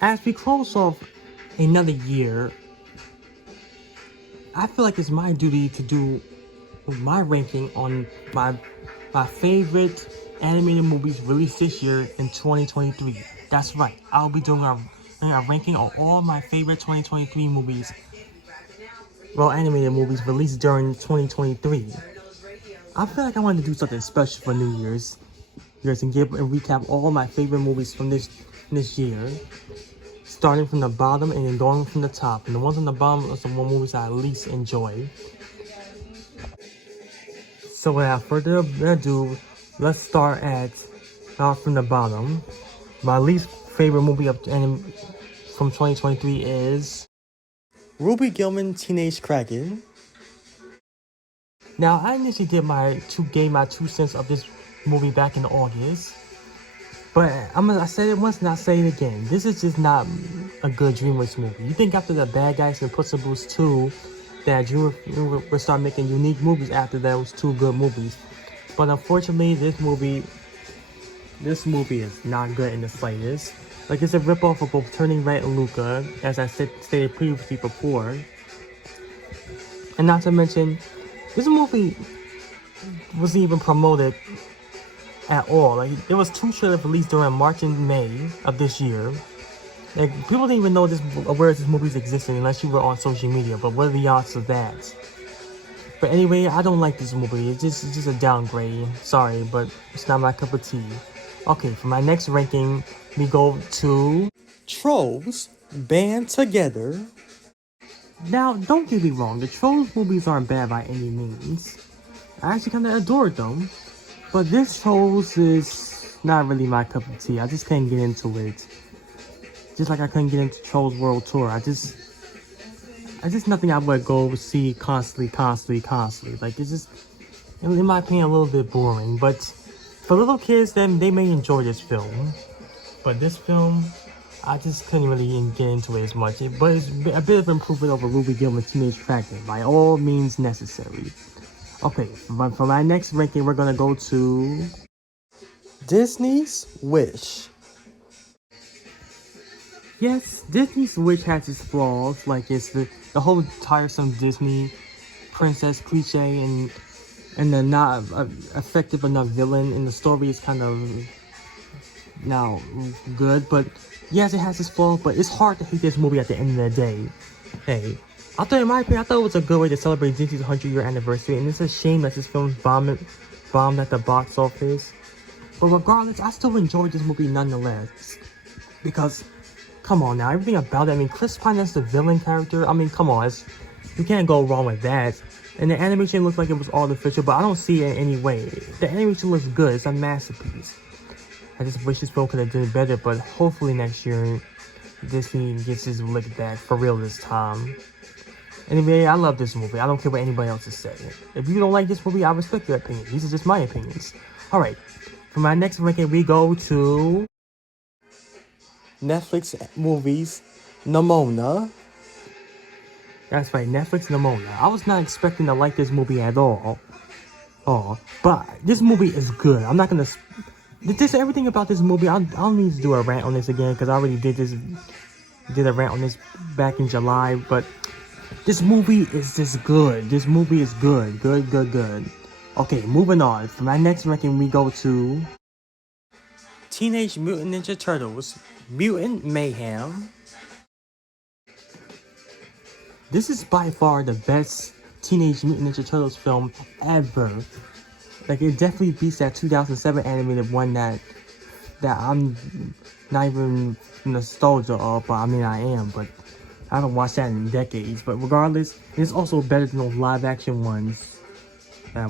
As we close off another year, I feel like it's my duty to do my ranking on my favorite animated movies released this year in 2023. That's right, I'll be doing a ranking on all my favorite 2023 movies, well, animated movies released during 2023. I feel like I wanted to do something special for New Year's and give and recap all my favorite movies from this year, starting from the bottom and then going from the top. And the ones on the bottom are some movies I least enjoy. So without further ado, let's start from the bottom. My least favorite movie from 2023 is Ruby Gillman Teenage Kraken. Now, I initially gave my 2 cents of this movie back in August, but I said it once and I'll say it again. This is just not a good DreamWorks movie. You think after the Bad Guys and Puss in Boots 2 that DreamWorks would start making unique movies after those 2 good movies, but unfortunately, this movie is not good in the slightest. Like, it's a ripoff of both Turning Red and Luca, as I stated previously before. And not to mention, this movie wasn't even promoted at all. Like, there was 2 trailers released during March and May of this year. Like, people didn't even know aware this movie existed unless you were on social media. But what are the odds of that? But anyway, I don't like this movie. It's just a downgrade. Sorry, but it's not my cup of tea. Okay, for my next ranking, we go to Trolls Band Together. Now, don't get me wrong, the Trolls movies aren't bad by any means. I actually kind of adored them. But this Trolls is not really my cup of tea. I just can't get into it. Just like I couldn't get into Trolls World Tour. I just nothing I would go see constantly. Like, it's just, in my opinion, a little bit boring. But for little kids, then they may enjoy this film. But this film, I just couldn't really get into it as much. But it's a bit of improvement over Ruby Gillman's Teenage Kraken, by all means necessary. Okay, for my next ranking, we're gonna go to Disney's Wish. Yes, Disney's Wish has its flaws, like it's the whole tiresome Disney princess cliche and the not effective enough villain, and the story is kind of now good, but yes, it has its flaws, but it's hard to hate this movie at the end of the day. Hey, in my opinion, I thought it was a good way to celebrate Disney's 100-year anniversary, and it's a shame that this film bombed at the box office. But regardless, I still enjoyed this movie nonetheless, because come on now, everything about it. I mean, Chris Pine as the villain character. I mean, come on, you can't go wrong with that. And the animation looks like it was artificial, but I don't see it in any way. The animation looks good. It's a masterpiece. I just wish this film could have done better, but hopefully next year Disney gets his lick back for real this time. Anyway, I love this movie. I don't care what anybody else is saying. If you don't like this movie, I respect your opinion. These are just my opinions. Alright, for my next ranking, we go to Netflix movies, Nimona. That's right, Netflix Nimona. I was not expecting to like this movie at all. But this movie is good. I'm not gonna... Just everything about this movie, I don't need to do a rant on this again, because I already did a rant on this back in July, but this movie is just good. This movie is good. Good. Okay, moving on. For my next ranking, we go to Teenage Mutant Ninja Turtles, Mutant Mayhem. This is by far the best Teenage Mutant Ninja Turtles film ever. Like, it definitely beats that 2007 animated one that I'm not even nostalgia of, but I mean I am, but I haven't watched that in decades. But regardless, it's also better than those live action ones. They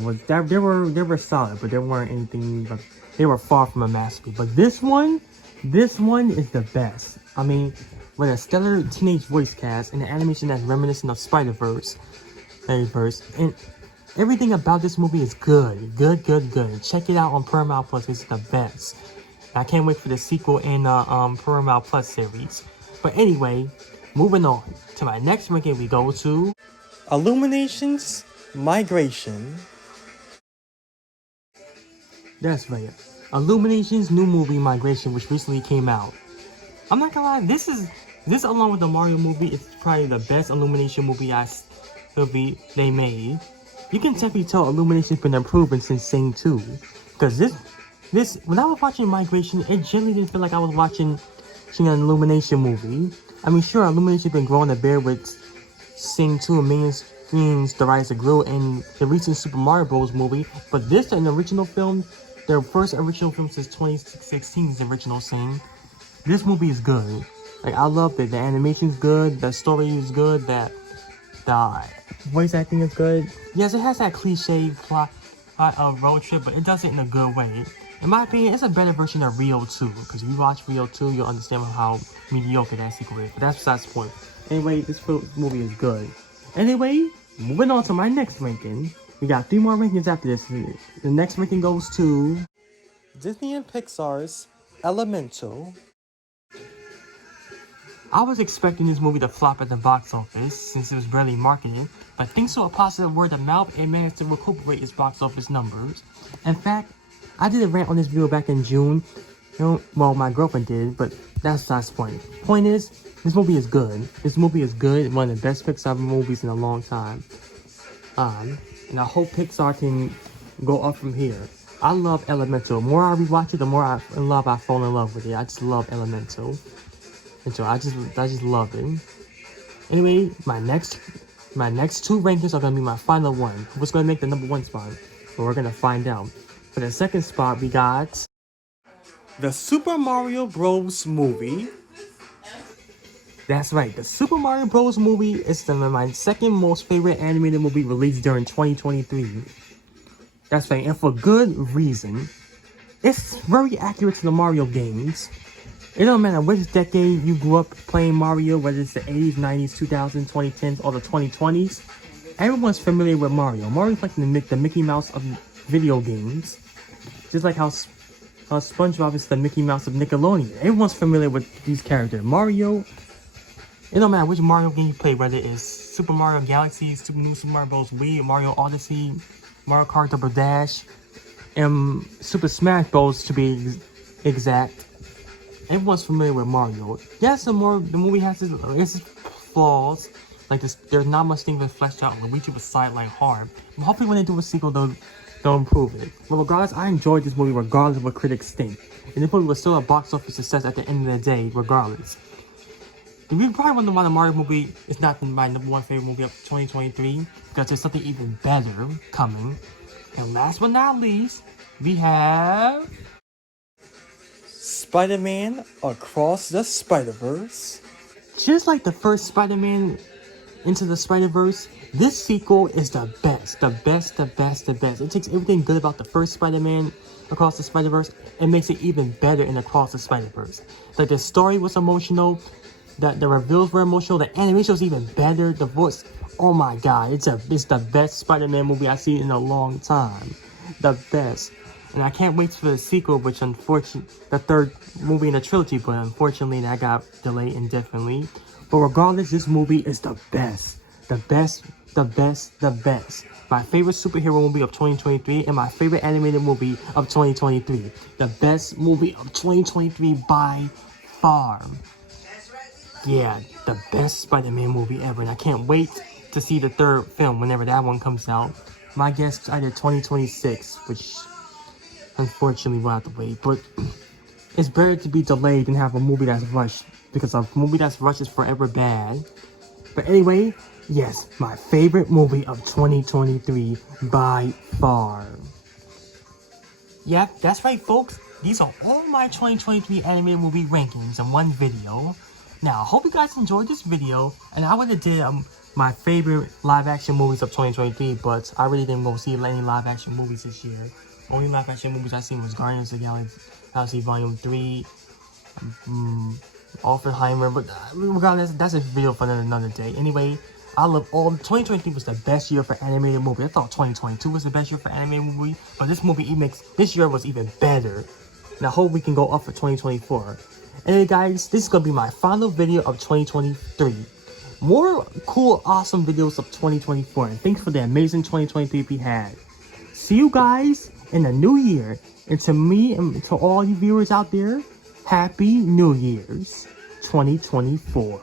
were solid, but they weren't anything, but they were far from a masterpiece. But this one is the best. I mean, with a stellar teenage voice cast and an animation that's reminiscent of Spider-Verse, and everything about this movie is good. Check it out on Paramount Plus. It's the best. I can't wait for the sequel in Paramount Plus series. But anyway, moving on to my next ranking, we go to Illumination's Migration. That's right, Illumination's new movie Migration, which recently came out. I'm not gonna lie, this along with the Mario movie is probably the best Illumination movie they made. You can definitely tell Illumination's been improving since Sing 2. Because this when I was watching Migration, it generally didn't feel like I was watching an Illumination movie. I mean, sure, Illumination's been growing a bear with Sing 2 and Minions The Rise of Gru and the recent Super Mario Bros. Movie, but this an original film, their first original film since 2016's original Sing. This movie is good. Like, I love it. The animation's good, the story is good, the voice acting is good. Yes, it has that cliche plot of road trip, but it does it in a good way. In my opinion, it's a better version of Rio 2, because if you watch Rio 2, you'll understand how mediocre that sequel is, but that's besides the point. Anyway, this movie is good. Anyway, moving on to my next ranking. We got 3 more rankings after this. The next ranking goes to Disney and Pixar's Elemental. I was expecting this movie to flop at the box office since it was barely marketed, but thanks to a positive word of mouth, it managed to recuperate its box office numbers. In fact, I did a rant on this video back in June. Well, my girlfriend did, but that's the point. Point is, this movie is good. This movie is good, one of the best Pixar movies in a long time. And I hope Pixar can go up from here. I love Elemental. The more I rewatch it, the more I fall in love with it. I just love Elemental. And so I just love it. Anyway, my next 2 rankings are gonna be my final one. Who's gonna make the number 1 spot? Well, we're gonna find out. For the second spot, we got the Super Mario Bros. Movie. That's right, the Super Mario Bros. Movie is my second most favorite animated movie released during 2023. That's right, and for good reason. It's very accurate to the Mario games. It don't matter which decade you grew up playing Mario, whether it's the 80s, 90s, 2000s, 2010s, or the 2020s. Everyone's familiar with Mario. Mario's like the Mickey Mouse of video games. Just like how SpongeBob is the Mickey Mouse of Nickelodeon. Everyone's familiar with these characters. Mario, it don't matter which Mario game you play, whether it's Super Mario Galaxy, Super Mario Bros. Wii, Mario Odyssey, Mario Kart Double Dash, and Super Smash Bros. To be exact. Everyone's familiar with Mario. Yes, the movie has its flaws. Like there's not much thing to flesh out. Luigi was sidelined hard. But hopefully when they do a sequel, they'll improve it. But regardless, I enjoyed this movie regardless of what critics think. And this movie was still a box office success at the end of the day, regardless. You probably wonder why the Mario movie is not my number 1 favorite movie of 2023. Because there's something even better coming. And last but not least, we have Spider-Man Across the Spider-Verse. Just like the first Spider-Man Into the Spider-Verse, this sequel is the best. The best. It takes everything good about the first Spider-Man Across the Spider-Verse and makes it even better in Across the Spider-Verse. Like, the story was emotional, the reveals were emotional, the animation was even better, the voice, oh my god, it's the best Spider-Man movie I've seen in a long time. The best. And I can't wait for the sequel, which unfortunately, the 3rd movie in the trilogy, but unfortunately that got delayed indefinitely. But regardless, this movie is the best. The best. My favorite superhero movie of 2023 and my favorite animated movie of 2023. The best movie of 2023 by far. Yeah, the best Spider-Man movie ever. And I can't wait to see the 3rd film whenever that one comes out. My guess is either 2026, which unfortunately we'll have to wait. But it's better to be delayed than have a movie that's rushed, because a movie that's rushed is forever bad. But anyway, yes, my favorite movie of 2023 by far. Yep, that's right, folks. These are all my 2023 animated movie rankings in one video. Now, I hope you guys enjoyed this video, and I would have did my favorite live-action movies of 2023, but I really didn't go see any live-action movies this year. Only live-action movies I seen was Guardians of the Galaxy Volume 3, Oppenheimer, but regardless, that's a video for another day. Anyway, I love all. 2023 was the best year for animated movies. I thought 2022 was the best year for animated movie, but this this year was even better. And I hope we can go up for 2024. Anyway, guys, this is gonna be my final video of 2023. More cool, awesome videos of 2024, and thanks for the amazing 2023 we had. See you guys in the new year, and to me and to all you viewers out there, Happy New Year's. 2024.